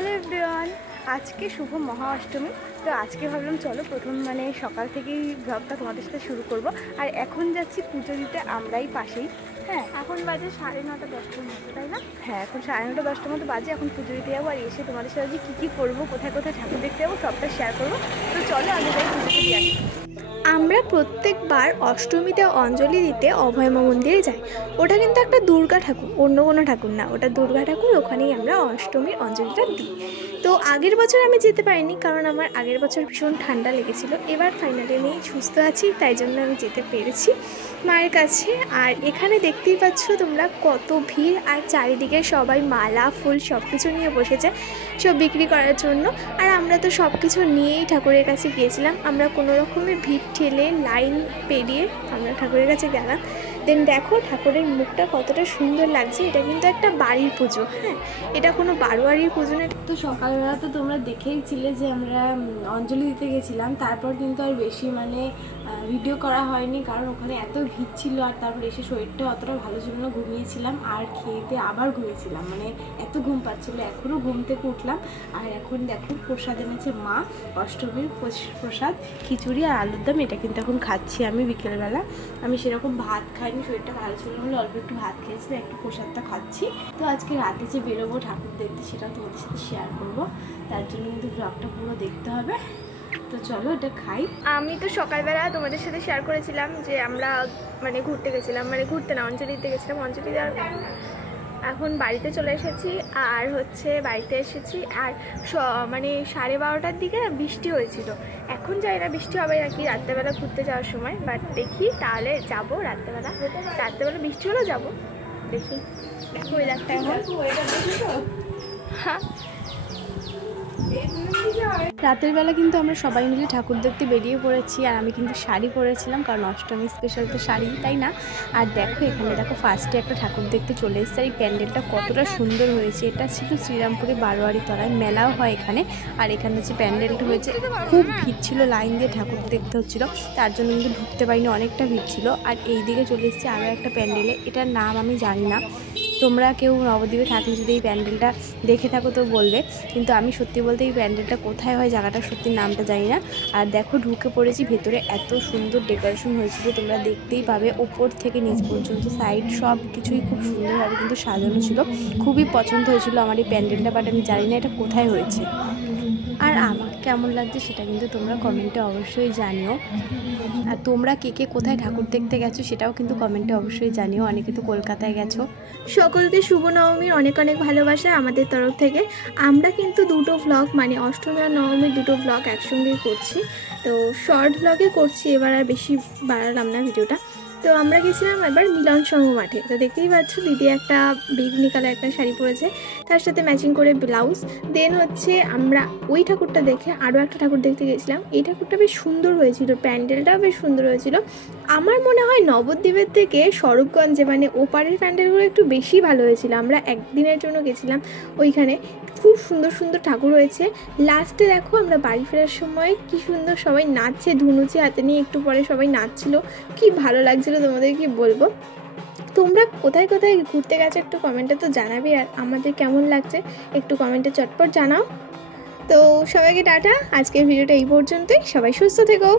Hello everyone, আজকে শুভ মহা অষ্টমী। তো আজকে ভাবলাম চলো প্রথম সকাল থেকেই ব্লগটা তোমাদের সাথে শুরু করব। আর এখন যাচ্ছি পুজো দিতে আমরাই পাশেই। হ্যাঁ, এখন বাজে 9:30 10টার মতো, তাই না? হ্যাঁ, এখন 9:30 10টার মতো বাজে। এখন পুজো দিতে যাবো আর এসে তোমাদের সাথে কী কী করবো, কোথায় কোথায় ঠাকুর দেখতে যাবো সবটা শেয়ার করবো। তো চলো আমি তাই পুজো দিয়ে আসি। আমরা প্রত্যেকবার অষ্টমীতে অঞ্জলি দিতে অভয়মা মন্দিরে যাই। ওটা কিন্তু একটা দুর্গা ঠাকুর, অন্য কোনো ঠাকুর না, ওটা দুর্গা ঠাকুর। ওখানেই আমরা অষ্টমীর অঞ্জলিটা দিই। তো আগের বছর আমি যেতে পারিনি, কারণ আমার আগের বছর ভীষণ ঠান্ডা লেগেছিল। এবার ফাইনালি আমি সুস্থ আছি, তাই জন্য আমি যেতে পেরেছি মায়ের কাছে। আর এখানে দেখতেই পাচ্ছ তোমরা কত ভিড়, আর চারিদিকে সবাই মালা ফুল সব কিছু নিয়ে বসেছে সব বিক্রি করার জন্য। আর আমরা তো সব কিছু নিয়েই ঠাকুরের কাছে গিয়েছিলাম। আমরা কোনো রকমের ভিড় ঠেলে লাইন পেরিয়ে আমরা ঠাকুরের কাছে গেলাম। দেন দেখো ঠাকুরের মুখটা কতটা সুন্দর লাগছে। এটা কিন্তু একটা বাড়ির পুজো, হ্যাঁ, এটা কোনো বারোয়ারির পুজো না। তো সকালবেলা তো তোমরা দেখেইছিলে যে আমরা অঞ্জলি দিতে গেছিলাম। তারপর কিন্তু আর বেশি ভিডিও করা হয়নি, কারণ ওখানে এত ভিড় ছিল। আর তারপর এসে শরীরটা অতটা ভালো ছিল না, ঘুমিয়েছিলাম। আর খেতে আবার ঘুমিয়েছিলাম, এত ঘুম পাচ্ছিল। এখনও ঘুম থেকে উঠলাম। আর এখন দেখো প্রসাদ এনেছে মা, অষ্টমীর প্রসাদ খিচুড়ি আর আলুর দম। এটা কিন্তু এখন খাচ্ছি আমি বিকেলবেলা। আমি সেরকম ভাত খাইনি, শরীরটা ভালো ছিল বলে অল্প একটু ভাত খেয়েছি, একটু প্রসাদটা খাচ্ছি। তো আজকে রাতে যে বেরোবো ঠাকুর দেখতে, সেটাও তোমাদের সাথে শেয়ার করবো। তার জন্য কিন্তু ব্লগটা পুরো দেখতে হবে। তো চলো এটা খাই। আমি তো সকালবেলা তোমাদের সাথে শেয়ার করেছিলাম যে আমরা ঘুরতে গেছিলাম, ঘুরতে না, অঞ্জলি দিতে গেছিলাম। অঞ্জলি দেওয়ার এখন বাড়িতে চলে এসেছি। আর বাড়িতে এসেছি আর 12:30টার দিকে বৃষ্টি হয়েছিল। এখন যাই না বৃষ্টি হবে নাকি রাত্রেবেলা ঘুরতে যাওয়ার সময়, বাট দেখি তাহলে যাবো। রাত্রেবেলা বৃষ্টি হলেও যাবো, দেখি ওয়েদারটা এখন। হ্যাঁ, রাতের বেলা কিন্তু আমরা সবাই মিলে ঠাকুর দেখতে বেরিয়ে পড়েছি। আর আমি কিন্তু শাড়ি পরেছিলাম, কারণ অষ্টমী স্পেশাল তো শাড়ি, তাই না? আর দেখো এখানে দেখো ফার্স্টে একটা ঠাকুর দেখতে চলে এসেছে। আর এই প্যান্ডেলটা কতটা সুন্দর হয়েছে। এটা ছিল শ্রীরামপুরে বারোয়ারি তলায়, মেলাও হয় এখানে। আর এখানে হচ্ছে প্যান্ডেলটা হয়েছে, খুব ভিড় ছিল, লাইন দিয়ে ঠাকুর দেখতে হচ্ছিলো, তার জন্য কিন্তু ঢুকতে পারিনি, অনেকটা ভিড় ছিল। আর এই দিকে চলে এসেছি আরও একটা প্যান্ডেলে, এটার নাম আমি জানি না। তোমরা কেউ নবদ্বীপে থাকলে যদি এই প্যান্ডেলটা দেখে থাকো তো বলবে। কিন্তু আমি সত্যি বলতে এই প্যান্ডেলটা কোথায় হয় জায়গাটা সত্যি নামটা জানি না। আর দেখো ঢুকে পড়েছি ভেতরে, এত সুন্দর ডেকোরেশন হয়েছিল, তোমরা দেখতেই পাবে। ওপর থেকে নিচ পর্যন্ত সাইড সব কিছুই খুব সুন্দরভাবে কিন্তু সাজানো ছিল। খুবই পছন্দ হয়েছিল আমার এই প্যান্ডেলটা, বাট আমি জানি না এটা কোথায় হয়েছে। আর আমাকে কেমন লাগছে সেটা কিন্তু তোমরা কমেন্টে অবশ্যই জানিও। আর তোমরা কে কে কোথায় ঠাকুর দেখতে গেছো সেটাও কিন্তু কমেন্টে অবশ্যই জানিও। অনেকে তো কলকাতায় গেছো। সকলকে শুভ নবমীর অনেক অনেক ভালোবাসা আমাদের তরফ থেকে। আমরা কিন্তু দুটো ভ্লগ অষ্টমী আর নবমীর দুটো ভ্লগ একসঙ্গেই করছি। তো শর্ট ভ্লগে করছি এবার, আর বেশি বাড়ালাম না ভিডিওটা। তো আমরা গেছিলাম এবার মিলন সংঘ মাঠে। তো দেখতেই পাচ্ছ দিদি একটা বেগুনি কালার একটা শাড়ি পরেছে, তার সাথে ম্যাচিং করে ব্লাউজ। দেন আমরা ওই ঠাকুরটা দেখে আরও একটা ঠাকুর দেখতে গেছিলাম। এই ঠাকুরটা বেশ সুন্দর হয়েছিল, প্যান্ডেলটাও বেশ সুন্দর হয়েছিল। আমার মনে হয় নবদ্বীপের থেকে স্বরূপগঞ্জে ওপারের প্যান্ডেলগুলো একটু বেশি ভালো হয়েছিল। আমরা একদিনের জন্য গেছিলাম ওইখানে, খুব সুন্দর সুন্দর ঠাকুর হয়েছে। লাস্টে দেখো আমরা বাড়ি ফেরার সময় কি সুন্দর সবাই নাচছে, ধুনুচি হাতে নিয়ে একটু পরে সবাই নাচছিল, কি ভালো লাগছিল তোমাদের কি বলবো। তোমরা কোথায় কোথায় ঘুরতে গেছো একটু কমেন্টে তো জানাবে, আর আমাদের কেমন লাগছে একটু কমেন্টে চটপট জানাও। তো সবাইকে টাটা, আজকের ভিডিওটা এই পর্যন্তই, সবাই সুস্থ থেকো।